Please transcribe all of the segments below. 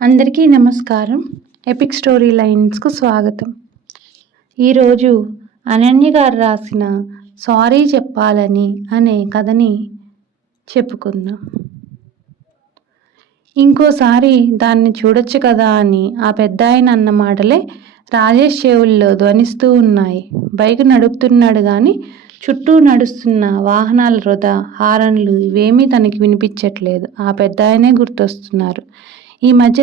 అందరికీ నమస్కారం. Epic story లైన్స్కు స్వాగతం. ఈరోజు అనన్య గారు రాసిన సారీ చెప్పాలని అనే కథని చెప్పుకుందాం. ఇంకోసారి దాన్ని చూడొచ్చు కదా అని ఆ పెద్దాయన అన్న మాటలే రాజేష్ చెవుల్లో ధ్వనిస్తూ ఉన్నాయి. బైక్ నడుపుతున్నాడు కానీ చుట్టూ నడుస్తున్న వాహనాల వృధా హారన్లు ఇవేమీ తనకి వినిపించట్లేదు. ఆ పెద్దాయనే గుర్తొస్తున్నారు. ఈ మధ్య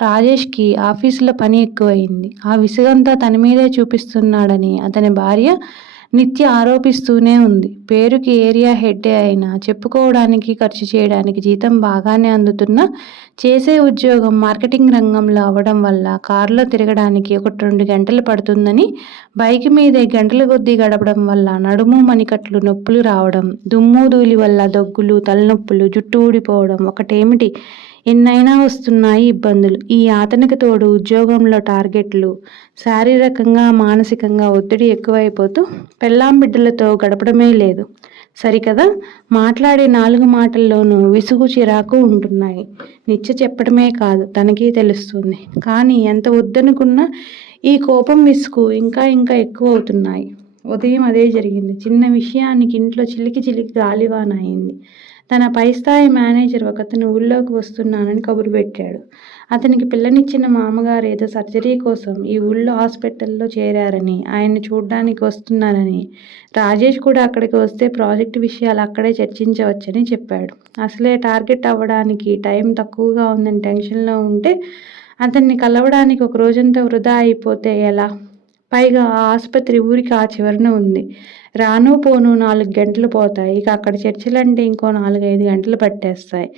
రాజేష్కి ఆఫీసులో పని ఎక్కువయింది. ఆ విసుగంతా తన మీదే చూపిస్తున్నాడని అతని భార్య నిత్య ఆరోపిస్తూనే ఉంది. పేరుకి ఏరియా హెడ్డే అయినా చెప్పుకోవడానికి ఖర్చు చేయడానికి జీతం బాగానే అందుతున్నా చేసే ఉద్యోగం మార్కెటింగ్ రంగంలో అవ్వడం వల్ల కారులో తిరగడానికి 1-2 గంటలు పడుతుందని, బైక్ మీదే గంటల కొద్దీ గడపడం వల్ల నడుము మణికట్లు నొప్పులు రావడం, దుమ్ము ధూళి వల్ల దగ్గులు, తలనొప్పులు, జుట్టు ఊడిపోవడం ఒకటేమిటి ఎన్నైనా వస్తున్నాయి ఇబ్బందులు. ఈ యాతనకి తోడు ఉద్యోగంలో టార్గెట్లు, శారీరకంగా మానసికంగా ఒత్తిడి ఎక్కువైపోతూ పెళ్ళాం బిడ్డలతో గడపడమే లేదు. సరికదా, మాట్లాడే 4 మాటల్లోనూ విసుగు చిరాకు ఉంటున్నాయి. నిత్య చెప్పడమే కాదు తనకి తెలుస్తుంది. కానీ ఎంత వద్దనుకున్నా ఈ కోపం విసుగు ఇంకా ఇంకా ఎక్కువ అవుతున్నాయి. ఉదయం అదే జరిగింది. చిన్న విషయానికి ఇంట్లో చిలికి గాలివాన అయింది. తన పై స్థాయి మేనేజర్ ఒకతను ఊళ్ళోకి వస్తున్నానని కబురు పెట్టాడు. అతనికి పిల్లనిచ్చిన మామగారు ఏదో సర్జరీ కోసం ఈ ఊళ్ళో హాస్పిటల్లో చేరారని, ఆయన్ని చూడ్డానికి వస్తున్నారని, రాజేష్ కూడా అక్కడికి వస్తే ప్రాజెక్టు విషయాలు అక్కడే చర్చించవచ్చని చెప్పాడు. అసలే టార్గెట్ అవ్వడానికి టైం తక్కువగా ఉందని టెన్షన్లో ఉంటే అతన్ని కలవడానికి ఒక రోజంతా వృధా అయిపోతే ఎలా? పైగా ఆ ఆసుపత్రి ఊరికి ఆ చివరన ఉంది. రాను పోను 4 గంటలు పోతాయి. ఇక అక్కడ చర్చలంటే ఇంకో 4-5 గంటలు పట్టేస్తాయి.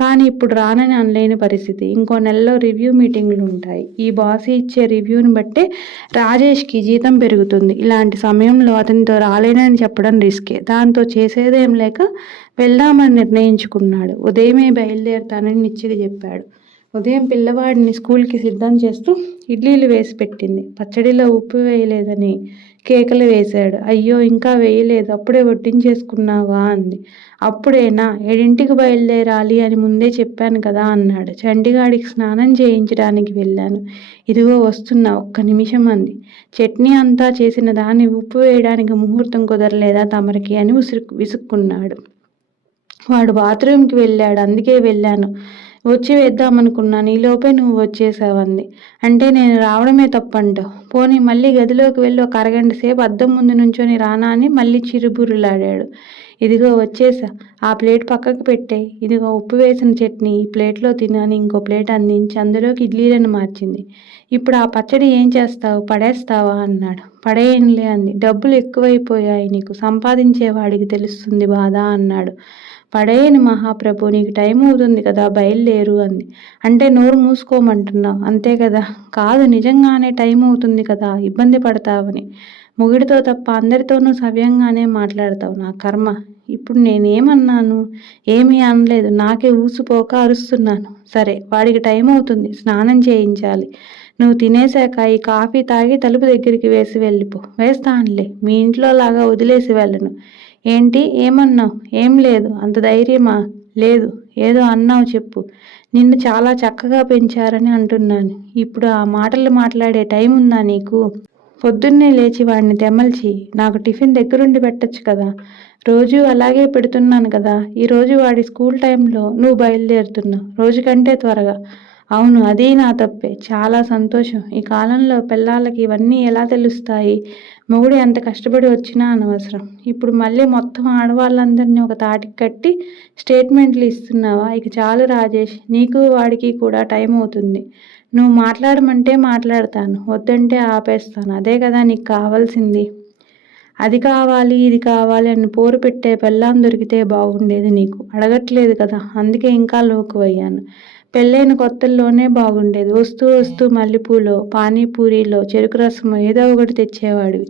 కానీ ఇప్పుడు రానని అనలేని పరిస్థితి. ఇంకో నెలలో రివ్యూ మీటింగులు ఉంటాయి. ఈ బాస్ ఇచ్చే రివ్యూని బట్టే రాజేష్కి జీతం పెరుగుతుంది. ఇలాంటి సమయంలో అతనితో రాలేనని చెప్పడం రిస్కే. దాంతో చేసేదేం లేక వెళ్దామని నిర్ణయించుకున్నాడు. ఉదయమే బయలుదేరుతానని నిత్యకి చెప్పాడు. ఉదయం పిల్లవాడిని స్కూల్కి సిద్ధం చేస్తూ ఇడ్లీలు వేసి పెట్టింది. పచ్చడిలో ఉప్పు వేయలేదని కేకలు వేశాడు. అయ్యో, ఇంకా వేయలేదు, అప్పుడే వడ్డించేసుకున్నావా అంది. అప్పుడేనా? 7ంటికి బయలుదేరాలి అని ముందే చెప్పాను కదా అన్నాడు. చంటిగాడికి స్నానం చేయించడానికి వెళ్ళాను. ఇదిగో వస్తున్నా, ఒక్క నిమిషం అంది. చట్నీ అంతా చేసిన దాన్ని ఉప్పు వేయడానికి ముహూర్తం కుదరలేదా తమరికి అని విసుక్కున్నాడు. వాడు బాత్రూంకి వెళ్ళాడు, అందుకే వెళ్ళాను, వచ్చి వేద్దామనుకున్నాను, ఈలోపే నువ్వు వచ్చేసావంది. అంటే నేను రావడమే తప్పంటావు? పోనీ మళ్ళీ గదిలోకి వెళ్ళి ఒక అరగంట సేపు అద్దం ముందు నుంచొని రానా అని మళ్ళీ చిరుబుర్రులాడాడు. ఇదిగో వచ్చేసా, ఆ ప్లేట్ పక్కకు పెట్టేయ్, ఇదిగో ఉప్పు వేసిన చట్నీ ఈ ప్లేట్లో తిను అని ఇంకో ప్లేట్ అందించి అందులోకి ఇడ్లీలను మార్చింది. ఇప్పుడు ఆ పచ్చడి ఏం చేస్తావు? పడేస్తావా అన్నాడు. పడేయనులే అంది. డబ్బులు ఎక్కువైపోయాయి నీకు, సంపాదించేవాడికి తెలుస్తుంది బాధ అన్నాడు. పడేయని మహాప్రభు, నీకు టైం అవుతుంది కదా, బయలుదేరు అంది. అంటే నోరు మూసుకోమంటున్నావు అంతే కదా? కాదు, నిజంగానే టైం అవుతుంది కదా, ఇబ్బంది పడతావని. మొగుడితో తప్ప అందరితోనూ సవ్యంగానే మాట్లాడతావు, నా కర్మ. ఇప్పుడు నేనేమన్నాను? ఏమీ అనలేదు, నాకే ఊసిపోక అరుస్తున్నాను. సరే, వాడికి టైం అవుతుంది, స్నానం చేయించాలి. నువ్వు తినేశాక ఈ కాఫీ తాగి తలుపు దగ్గరికి వేసి వెళ్ళిపో. వేస్తానులే, మీ ఇంట్లో లాగా వదిలేసి వెళ్ళను. ఏంటి? ఏమన్నావు? ఏం లేదు. అంత ధైర్యమా? లేదు. ఏదో అన్నావు, చెప్పు. నిన్ను చాలా చక్కగా పెంచారని అంటున్నాను. ఇప్పుడు ఆ మాటలు మాట్లాడే టైం ఉందా నీకు? పొద్దున్నే లేచి వాడిని తెమల్చి నాకు టిఫిన్ దగ్గరుండి పెట్టచ్చు కదా. రోజూ అలాగే పెడుతున్నాను కదా. ఈరోజు వాడి స్కూల్ టైంలో నువ్వు బయలుదేరుతున్నావు, రోజు కంటే త్వరగా. అవును, అదీ నా తప్పే. చాలా సంతోషం. ఈ కాలంలో పిల్లలకి ఇవన్నీ ఎలా తెలుస్తాయి? మొగుడు ఎంత కష్టపడి వచ్చినా అనవసరం. ఇప్పుడు మళ్ళీ మొత్తం ఆడవాళ్ళందరినీ ఒక తాటికి కట్టి స్టేట్మెంట్లు ఇస్తున్నావా? ఇక చాలు రాజేష్, నీకు వాడికి కూడా టైం అవుతుంది. నువ్వు మాట్లాడమంటే మాట్లాడతాను, వద్దంటే ఆపేస్తాను. అదే కదా నీకు కావాల్సింది. అది కావాలి ఇది కావాలి అని పోరు పెట్టే పెళ్ళాం దొరికితే బాగుండేది నీకు. అడగట్లేదు కదా, అందుకే ఇంకా లోకువయ్యాను. పెళ్ళైన కొత్తల్లోనే బాగుండేది. వస్తూ వస్తూ మల్లెపూలో, పానీపూరీలో, చెరుకు రసమో ఏదో ఒకటి తెచ్చేవాడివి.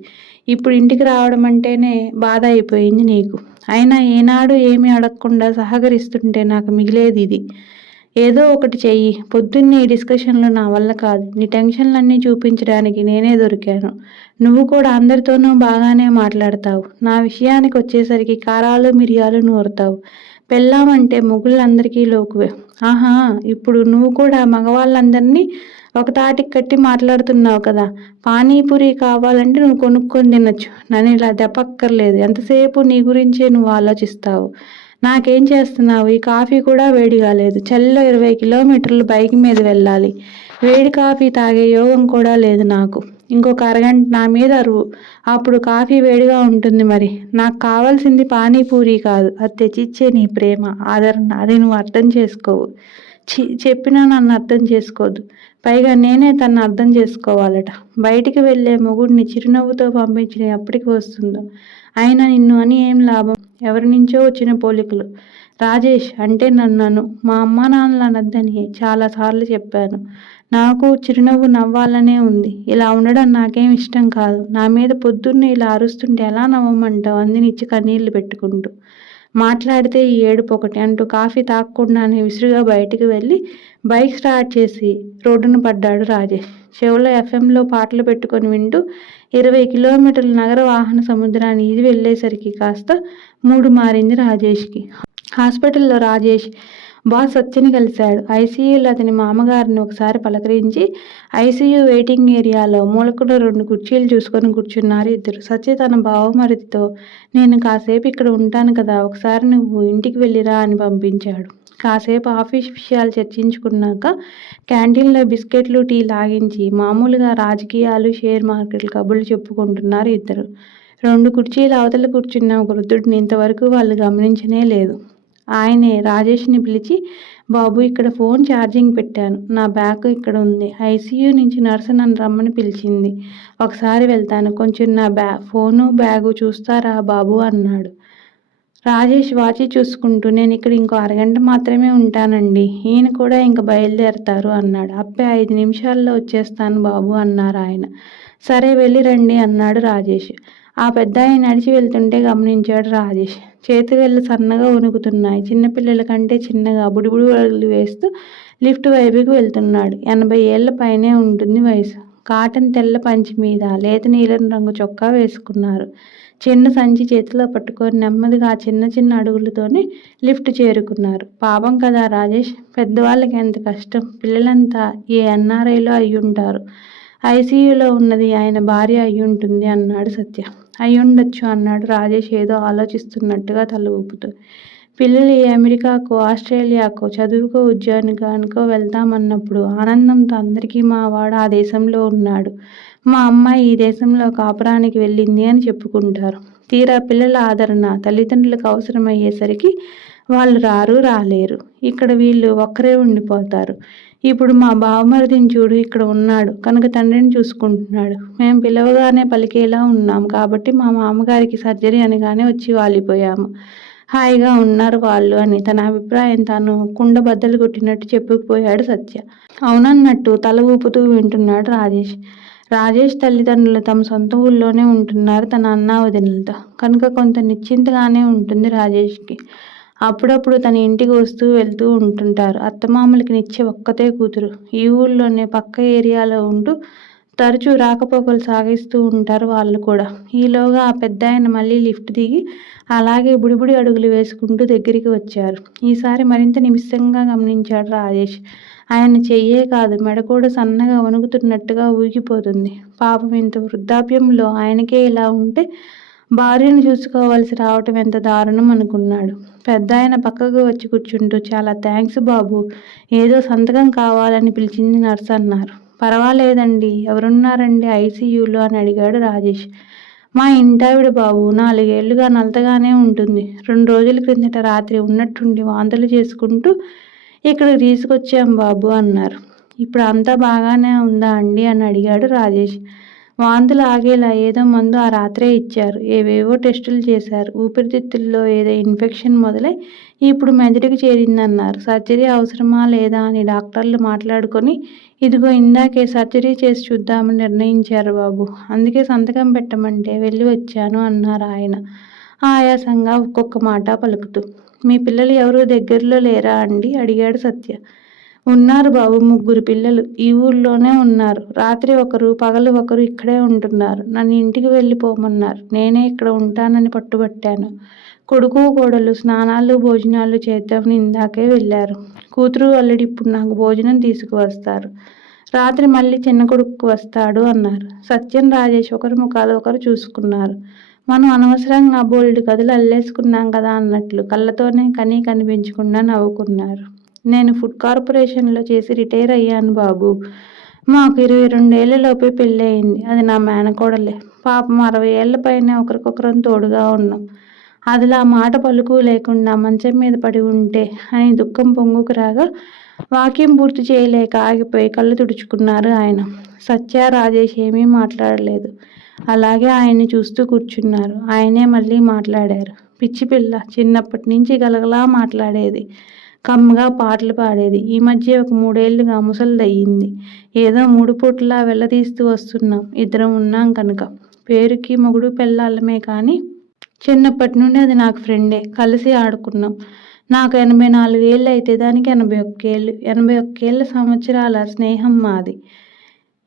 ఇప్పుడు ఇంటికి రావడం అంటేనే బాధ అయిపోయింది నీకు. అయినా ఏనాడు ఏమీ అడగకుండా సహకరిస్తుంటే నాకు మిగిలేది ఇది. ఏదో ఒకటి చెయ్యి. పొద్దున్నే ఈ డిస్కషన్లు నా వల్ల కాదు. నీ టెన్షన్లన్నీ చూపించడానికి నేనే దొరికాను. నువ్వు కూడా అందరితోనూ బాగానే మాట్లాడతావు. నా విషయానికి వచ్చేసరికి కారాలు మిరియాలు నూరుతావు. పెళ్ళామంటే మొగుళ్ళందరికీ లోకువే. ఆహా! ఇప్పుడు నువ్వు కూడా మగవాళ్ళందరినీ ఒక తాటికి కట్టి మాట్లాడుతున్నావు కదా! పానీపూరి కావాలంటే నువ్వు కొనుక్కొని తినొచ్చు. నన్నిలా దెప్పక్కర్లేదు. ఎంతసేపు నీ గురించే నువ్వు ఆలోచిస్తావు. నాకేం చేస్తున్నావు? ఈ కాఫీ కూడా వేడిగా లేదు. చలిలో 20 కిలోమీటర్లు బైక్ మీద వెళ్ళాలి. వేడి కాఫీ తాగే యోగం కూడా లేదు నాకు. ఇంకొక అరగంట నా మీద అరువు. అప్పుడు కాఫీ వేడిగా ఉంటుంది మరి. నాకు కావాల్సింది పానీపూరి కాదు. అది తెచ్చిచ్చే నీ ప్రేమ, ఆదరణ. అది నువ్వు అర్థం చేసుకోవు. చెప్పినా నన్ను అర్థం చేసుకోదు. పైగా నేనే తనను అర్థం చేసుకోవాలట. బయటికి వెళ్ళే మొగుడిని చిరునవ్వుతో పంపించిన ఎప్పటికి వస్తుందో. అయినా నిన్ను అని ఏం లాభం? ఎవరి నుంచో వచ్చిన పోలికలు. రాజేష్ అంటే నన్ను మా అమ్మా నాన్నలు అనొద్దని చాలాసార్లు చెప్పాను. నాకు చిరునవ్వు నవ్వాలనే ఉంది. ఇలా ఉండడం నాకేం ఇష్టం కాదు. నా మీద పొద్దున్నే ఇలా అరుస్తుంటే ఎలా నవ్వమంటావు అందినిచ్చి కన్నీళ్లు పెట్టుకుంటూ. మాట్లాడితే ఈ ఏడుపు ఒకటి అంటూ కాఫీ తాగకుండానే విసురుగా బయటికి వెళ్ళి బైక్ స్టార్ట్ చేసి రోడ్డున పడ్డాడు రాజేష్. చెవులో ఎఫ్ఎంలో పాటలు పెట్టుకొని వింటూ 20 కిలోమీటర్ల నగర వాహన సముద్రాన్ని ఈది వెళ్ళేసరికి కాస్త మూడు మారింది రాజేష్కి. హాస్పిటల్లో రాజేష్ బాస్ సత్యని కలిశాడు. ఐసీయూలో అతని మామగారిని ఒకసారి పలకరించి ఐసీయూ వెయిటింగ్ ఏరియాలో మూలకున్న 2 కుర్చీలు చూసుకొని కూర్చున్నారు ఇద్దరు. సత్య తన బావమరిదితో నేను కాసేపు ఇక్కడ ఉంటాను కదా, ఒకసారి నువ్వు ఇంటికి వెళ్ళిరా అని పంపించాడు. కాసేపు ఆఫీస్ విషయాలు చర్చించుకున్నాక క్యాంటీన్లో బిస్కెట్లు టీ లాగించి మామూలుగా రాజకీయాలు షేర్ మార్కెట్లు కబుర్లు చెప్పుకుంటున్నారు ఇద్దరు. 2 కుర్చీల అవతల కూర్చున్న ఒక వృద్ధుడిని ఇంతవరకు వాళ్ళు గమనించనే లేదు. ఆయనే రాజేష్ని పిలిచి బాబు ఇక్కడ ఫోన్ ఛార్జింగ్ పెట్టాను. నా బ్యాగ్ ఇక్కడ ఉంది. ఐసీయూ నుంచి నర్సు నన్ను రమ్మని పిలిచింది. ఒకసారి వెళ్తాను. కొంచెం నా ఫోను బ్యాగు చూస్తారా బాబు అన్నాడు. రాజేష్ వాచి చూసుకుంటూ నేను ఇక్కడ ఇంకో అరగంట మాత్రమే ఉంటానండి. ఈయన కూడా ఇంక బయలుదేరతారు అన్నాడు. అప్పే 5 నిమిషాల్లో వచ్చేస్తాను బాబు అన్నారు ఆయన. సరే వెళ్ళి రండి అన్నాడు రాజేష్. ఆ పెద్దాయన నడిచి వెళ్తుంటే గమనించాడు రాజేష్. చేతివేళ్ళు సన్నగా వణుకుతున్నాయి. చిన్నపిల్లల కంటే చిన్నగా బుడిబుడి అడుగులు వేస్తూ లిఫ్ట్ వైపుకి వెళ్తున్నాడు. 80 ఏళ్ల పైనే ఉంటుంది వయసు. కాటన్ తెల్ల పంచి మీద లేత నీలం రంగు చొక్కా వేసుకున్నారు. చిన్న సంచి చేతిలో పట్టుకొని నెమ్మదిగా చిన్న చిన్న అడుగులతోనే లిఫ్ట్ చేరుకున్నారు. పాపం కదా రాజేష్, పెద్దవాళ్ళకి ఎంత కష్టం. పిల్లలంతా ఏ ఎన్ఆర్ఐలో అయ్యుంటారు. ఐసీయూలో ఉన్నది ఆయన భార్య అయ్యుంటుంది అన్నాడు సత్య. అయ్యుండొచ్చు అన్నాడు రాజేష్ ఏదో ఆలోచిస్తున్నట్టుగా తల ఊపుతూ. పిల్లలు ఏ అమెరికాకో ఆస్ట్రేలియాకో చదువుకో ఉద్యోగానికో వెళ్తామన్నప్పుడు ఆనందంతో అందరికీ మా వాడు ఆ దేశంలో ఉన్నాడు, మా అమ్మాయి ఈ దేశంలో కాపురానికి వెళ్ళింది అని చెప్పుకుంటారు. తీరా పిల్లల ఆదరణ తల్లిదండ్రులకు అవసరమయ్యేసరికి వాళ్ళు రాలేరు. ఇక్కడ వీళ్ళు ఒక్కరే ఉండిపోతారు. ఇప్పుడు మా బావమరిదిని చూడు, ఇక్కడ ఉన్నాడు కనుక తండ్రిని చూసుకుంటున్నాడు. మేము పిలవగానే పలికేలా ఉన్నాం కాబట్టి మా మామగారికి సర్జరీ అనగానే వచ్చి వాలిపోయాము. హాయిగా ఉన్నారు వాళ్ళు అని తన అభిప్రాయం తాను కుండ బద్దలు కొట్టినట్టు చెప్పుకుపోయాడు సత్య. అవునన్నట్టు తల ఊపుతూ వింటున్నాడు రాజేష్. రాజేష్ తల్లిదండ్రులు తమ సొంత ఊళ్ళోనే ఉంటున్నారు తన అన్నా వదినలతో. కనుక కొంత నిశ్చింతగానే ఉంటుంది రాజేష్కి. అప్పుడప్పుడు తన ఇంటికి వస్తూ వెళ్తూ ఉంటుంటారు. అత్తమామలకి నిత్య ఒక్కతే కూతురు. ఈ ఊళ్ళోనే పక్క ఏరియాలో ఉంటూ తరచూ రాకపోకలు సాగిస్తూ ఉంటారు వాళ్ళు కూడా. ఈలోగా ఆ పెద్దాయన మళ్ళీ లిఫ్ట్ దిగి అలాగే బుడిబుడి అడుగులు వేసుకుంటూ దగ్గరికి వచ్చారు. ఈసారి మరింత నిమిషంగా గమనించాడు రాజేష్. ఆయన చెయ్యే కాదు, మెడ కూడా సన్నగా వణుకుతున్నట్టుగా ఊగిపోతుంది. పాపం ఇంత వృద్ధాప్యంలో ఆయనకే ఇలా ఉంటే భార్యను చూసుకోవాల్సి రావటం ఎంత దారుణం అనుకున్నాడు. పెద్దాయన పక్కకు వచ్చి కూర్చుంటూ చాలా థ్యాంక్స్ బాబు, ఏదో సంతకం కావాలని పిలిచింది నర్స్ అన్నారు. పర్వాలేదండి, ఎవరున్నారండి ఐసీయూలో అని అడిగాడు రాజేష్. మా ఇంటావిడ బాబు, 4 ఏళ్లుగా నలతగానే ఉంటుంది. 2 రోజుల క్రిందట రాత్రి ఉన్నట్టుండి వాంతులు చేసుకుంటూ ఇక్కడికి తీసుకొచ్చాం బాబు అన్నారు. ఇప్పుడు అంతా బాగానే ఉందా అండి అని అడిగాడు రాజేష్. వాంతులు ఆగేలా ఏదో మందు ఆ రాత్రే ఇచ్చారు. ఏవేవో టెస్టులు చేశారు. ఊపిరితిత్తుల్లో ఏదో ఇన్ఫెక్షన్ మొదలై ఇప్పుడు మెదడుకు చేరిందన్నారు. సర్జరీ అవసరమా లేదా అని డాక్టర్లు మాట్లాడుకొని ఇదిగో ఇందాకే సర్జరీ చేసి చూద్దామని నిర్ణయించారు బాబు. అందుకే సంతకం పెట్టమంటే వెళ్ళి వచ్చాను అన్నారు ఆయన ఆయాసంగా ఒక్కొక్క మాట పలుకుతూ. మీ పిల్లలు ఎవరు దగ్గరలో లేరా అండి అడిగాడు సత్య. ఉన్నారు బాబు, 3 పిల్లలు ఈ ఊళ్ళోనే ఉన్నారు. రాత్రి ఒకరు పగలు ఒకరు ఇక్కడే ఉంటున్నారు. నన్ను ఇంటికి వెళ్ళిపోమన్నారు. నేనే ఇక్కడ ఉంటానని పట్టుబట్టాను. కొడుకు కోడలు స్నానాలు భోజనాలు చేద్దామని ఇందాకే వెళ్ళారు. కూతురు అల్లుడు ఇప్పుడు నాకు భోజనం తీసుకువస్తారు. రాత్రి మళ్ళీ చిన్న కొడుకు వస్తాడు అన్నారు. సత్యం రాజేష్ ఒకరి ముఖాలు ఒకరు చూసుకున్నారు. మనం అనవసరంగా బోల్డ్ కథలు అల్లేసుకున్నాం కదా అన్నట్లు కళ్ళతోనే కనిపించకుండా నవ్వుకున్నారు. నేను ఫుడ్ కార్పొరేషన్లో చేసి రిటైర్ అయ్యాను బాబు. మాకు 22 ఏళ్లలోపే పెళ్ళి అయింది. అది నా మేనకోడలే. పాపం 60 ఏళ్ల పైన ఒకరికొకరం తోడుగా ఉన్నాం. అదిలా మాట పలుకు లేకుండా మంచం మీద పడి ఉంటే అని దుఃఖం పొంగుకు రాగా వాక్యం పూర్తి చేయలేక ఆగిపోయి కళ్ళు తుడుచుకున్నారు ఆయన. సత్య రాజేష్ ఏమీ మాట్లాడలేదు. అలాగే ఆయన్ని చూస్తూ కూర్చున్నారు. ఆయనే మళ్ళీ మాట్లాడారు. పిచ్చి పిల్ల చిన్నప్పటి నుంచి గలగలా మాట్లాడేది. కమ్మగా పాటలు పాడేది. ఈ మధ్య ఒక 3 ఏళ్లుగా ముసలిదయ్యింది. ఏదో 3 పూటలా వెళ్ళదీస్తూ వస్తున్నాం. ఇద్దరం ఉన్నాం కనుక. పేరుకి మొగుడు పెళ్ళాలమే కానీ చిన్నప్పటి నుండి అది నాకు ఫ్రెండే. కలిసి ఆడుకున్నాం. నాకు 84 ఏళ్ళు అయితే దానికి 81 ఏళ్ళు. 81 ఏళ్ల సంవత్సరాల స్నేహం మాది.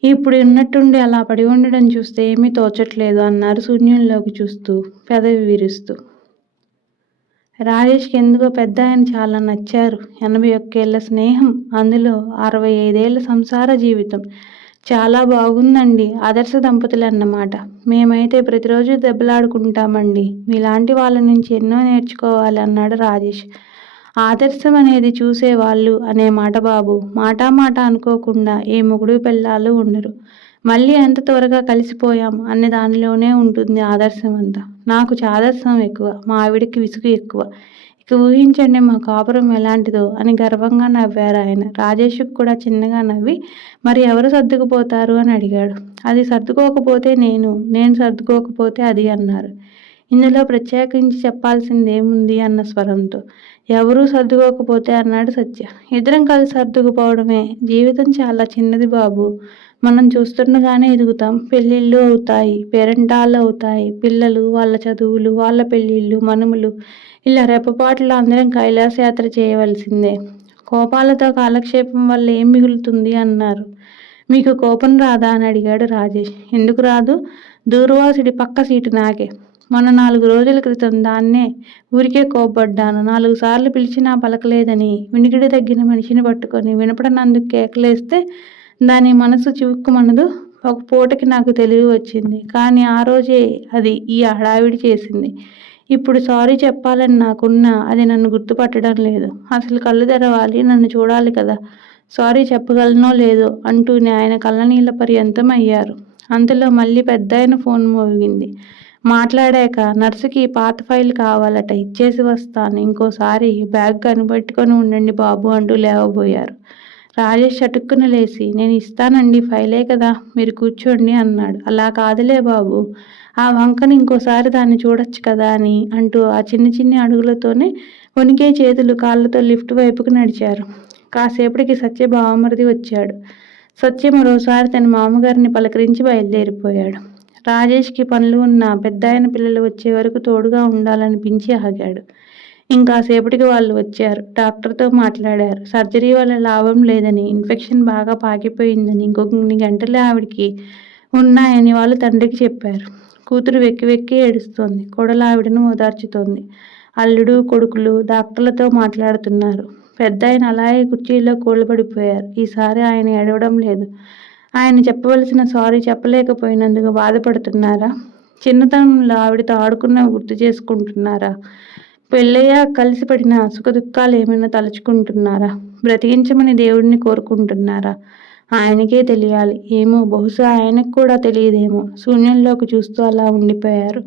ఇప్పుడు ఉన్నట్టుండి అలా పడి ఉండడం చూస్తే ఏమీ తోచట్లేదు అన్నారు శూన్యంలోకి చూస్తూ, పెదవి విరుస్తూ. రాజేష్కి ఎందుకో పెద్ద ఆయన చాలా నచ్చారు. 81 ఏళ్ల స్నేహం, అందులో 65 ఏళ్ల సంసార జీవితం. చాలా బాగుందండి. ఆదర్శ దంపతులన్నమాట. మేమైతే ప్రతిరోజు దెబ్బలాడుకుంటామండి. మీలాంటి వాళ్ళ నుంచి ఎన్నో నేర్చుకోవాలి అన్నాడు రాజేష్. ఆదర్శం అనేది చూసేవాళ్ళు అనే మాట బాబు. మాట అనుకోకుండా ఏ మొగుడు పెళ్ళాలు ఉండరు. మళ్ళీ ఎంత త్వరగా కలిసిపోయాం అనే దానిలోనే ఉంటుంది ఆదర్శం అంతా. నాకు చాదర్శం ఎక్కువ, మా ఆవిడకి విసుగు ఎక్కువ. ఇక ఊహించండి మా కాపురం ఎలాంటిదో అని గర్వంగా నవ్వారు ఆయన. రాజేష్కి కూడా చిన్నగా నవ్వి, మరి ఎవరు సర్దుకుపోతారు అని అడిగాడు. అది సర్దుకోకపోతే నేను సర్దుకోకపోతే అది అన్నారు. ఇందులో ప్రత్యేకించి చెప్పాల్సిందేముంది అన్న స్వరంతో. ఎవరూ సర్దుకోకపోతే అన్నాడు సత్య. ఇద్దరం కలిసి సర్దుకుపోవడమే. జీవితం చాలా చిన్నది బాబు. మనం చూస్తుండగానే ఎదుగుతాం. పెళ్ళిళ్ళు అవుతాయి, పేరెంటాళ్ళు అవుతాయి, పిల్లలు, వాళ్ళ చదువులు, వాళ్ళ పెళ్ళిళ్ళు, మనుమలు, ఇలా రెప్పపాటులో అందరం కైలాసయాత్ర చేయవలసిందే. కోపాలతో కాలక్షేపం వల్ల ఏం మిగులుతుంది అన్నారు. మీకు కోపం రాదా అని అడిగాడు రాజేష్. ఎందుకు రాదు? దూర్వాసుడి పక్క సీటు నాకే. మొన్న 4 రోజుల క్రితం దాన్నే ఊరికే కోప్పడ్డాను. 4 సార్లు పిలిచినా పలకలేదని వినికిడి తగ్గిన మనిషిని పట్టుకొని వినపడనందుకు కేకలేస్తే దాని మనసు చివుక్కుమనదు. ఒక పూటకి నాకు తెలివి వచ్చింది. కానీ ఆ రోజే అది ఈ హడావిడి చేసింది. ఇప్పుడు సారీ చెప్పాలని నాకున్నా అది నన్ను గుర్తుపట్టడం లేదు. అసలు కళ్ళు తెరవాలి, నన్ను చూడాలి కదా. సారీ చెప్పగలనో లేదో అంటూనే ఆయన కళ్ళనీళ్ళ పర్యంతం అయ్యారు. అంతలో మళ్ళీ పెద్దాయన ఫోన్ మోగింది. మాట్లాడాక నర్సుకి పాత ఫైల్ కావాలట, ఇచ్చేసి వస్తాను. ఇంకోసారి బ్యాగ్ కనిపెట్టుకొని ఉండండి బాబు అంటూ లేవబోయారు. రాజేష్ చటుక్కున లేచి, నేను ఇస్తానండి, ఫైలే కదా, మీరు కూర్చోండి అన్నాడు. అలా కాదులే బాబు, ఆ వంకని ఇంకోసారి దాన్ని చూడొచ్చు కదా అని అంటూ ఆ చిన్ని అడుగులతోనే వణికే చేతులు కాళ్ళతో లిఫ్ట్ వైపుకు నడిచారు. కాసేపటికి సత్య బావమరిది వచ్చాడు. సత్య మరోసారి తన మామగారిని పలకరించి బయలుదేరిపోయాడు. రాజేష్కి పనులు ఉన్న పెద్దాయన పిల్లలు వచ్చే వరకు తోడుగా ఉండాలనిపించి ఆగాడు. ఇంకాసేపటికి వాళ్ళు వచ్చారు. డాక్టర్తో మాట్లాడారు. సర్జరీ వల్ల లాభం లేదని, ఇన్ఫెక్షన్ బాగా పాకిపోయిందని, ఇంకొన్ని గంటలే ఆవిడికి ఉన్నాయని వాళ్ళు తండ్రికి చెప్పారు. కూతురు వెక్కి ఏడుస్తోంది. కోడలు ఆవిడను ఓదార్చుతోంది. అల్లుడు కొడుకులు డాక్టర్లతో మాట్లాడుతున్నారు. పెద్దాయన అలాగే కుర్చీలో కూలబడిపోయారు. ఈసారి ఆయన ఏడవడం లేదు. ఆయన చెప్పవలసిన సారీ చెప్పలేకపోయినందుకు బాధపడుతున్నారా? చిన్నతనంలో ఆవిడతో ఆడుకున్నవి గుర్తు చేసుకుంటున్నారా? పెళ్ళయ్యా కలిసి పడిన సుఖదుఖాలు ఏమైనా తలుచుకుంటున్నారా? బ్రతికించమని దేవుడిని కోరుకుంటున్నారా? ఆయనకే తెలియాలి. ఏమో, బహుశా ఆయనకు కూడా తెలియదేమో. శూన్యంలోకి చూస్తూ అలా ఉండిపోయారు.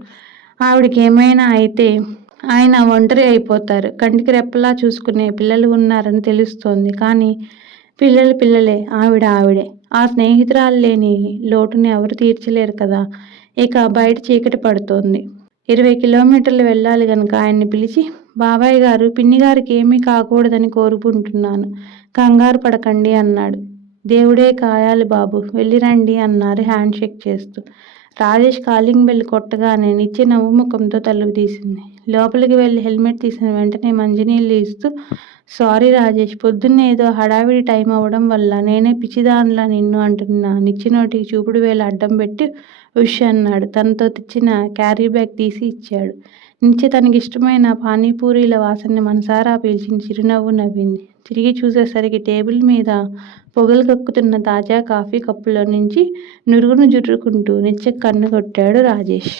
ఆవిడకి ఏమైనా అయితే ఆయన ఒంటరి అయిపోతారు. కంటికి రెప్పలా చూసుకునే పిల్లలు ఉన్నారని తెలుస్తోంది. కానీ పిల్లలే, ఆవిడే. ఆ స్నేహితురాలు లేని లోటుని ఎవరు తీర్చలేరు కదా. ఇక బయట చీకటి పడుతోంది. 20 కిలోమీటర్లు వెళ్ళాలి గనుక ఆయన్ని పిలిచి, బాబాయ్ గారు, పిన్ని గారికి ఏమీ కాకూడదని కోరుకుంటున్నాను, కంగారు పడకండి అన్నాడు. దేవుడే కాయాలి బాబు, వెళ్ళిరండి అన్నారు హ్యాండ్ షేక్ చేస్తూ. రాజేష్ కాలింగ్ బెల్ కొట్టగానే నిత్య నవ్వు ముఖంతో తలుపు తీసింది. లోపలికి వెళ్ళి హెల్మెట్ తీసిన వెంటనే మంచినీళ్ళు ఇస్తూ సారీ రాజేష్, పొద్దున్నే ఏదో హడావిడి టైం అవ్వడం వల్ల నేనే పిచ్చిదానిలా నిన్ను అంటున్నా. నిచ్చి నోటికి చూపుడు వేలు అడ్డం పెట్టి ఉష్ అన్నాడు. తనతో తెచ్చిన క్యారీ బ్యాగ్ తీసి ఇచ్చాడు. నిత్య తనకిష్టమైన పానీపూరీల వాసనని మనసారా పీల్చి చిరునవ్వు నవ్వింది. తిరిగి చూసేసరికి టేబుల్ మీద పొగలు కక్కుతున్న తాజా కాఫీ కప్పులో నుంచి నురుగును జుర్రుకుంటూ నిత్యకు కన్ను కొట్టాడు రాజేష్.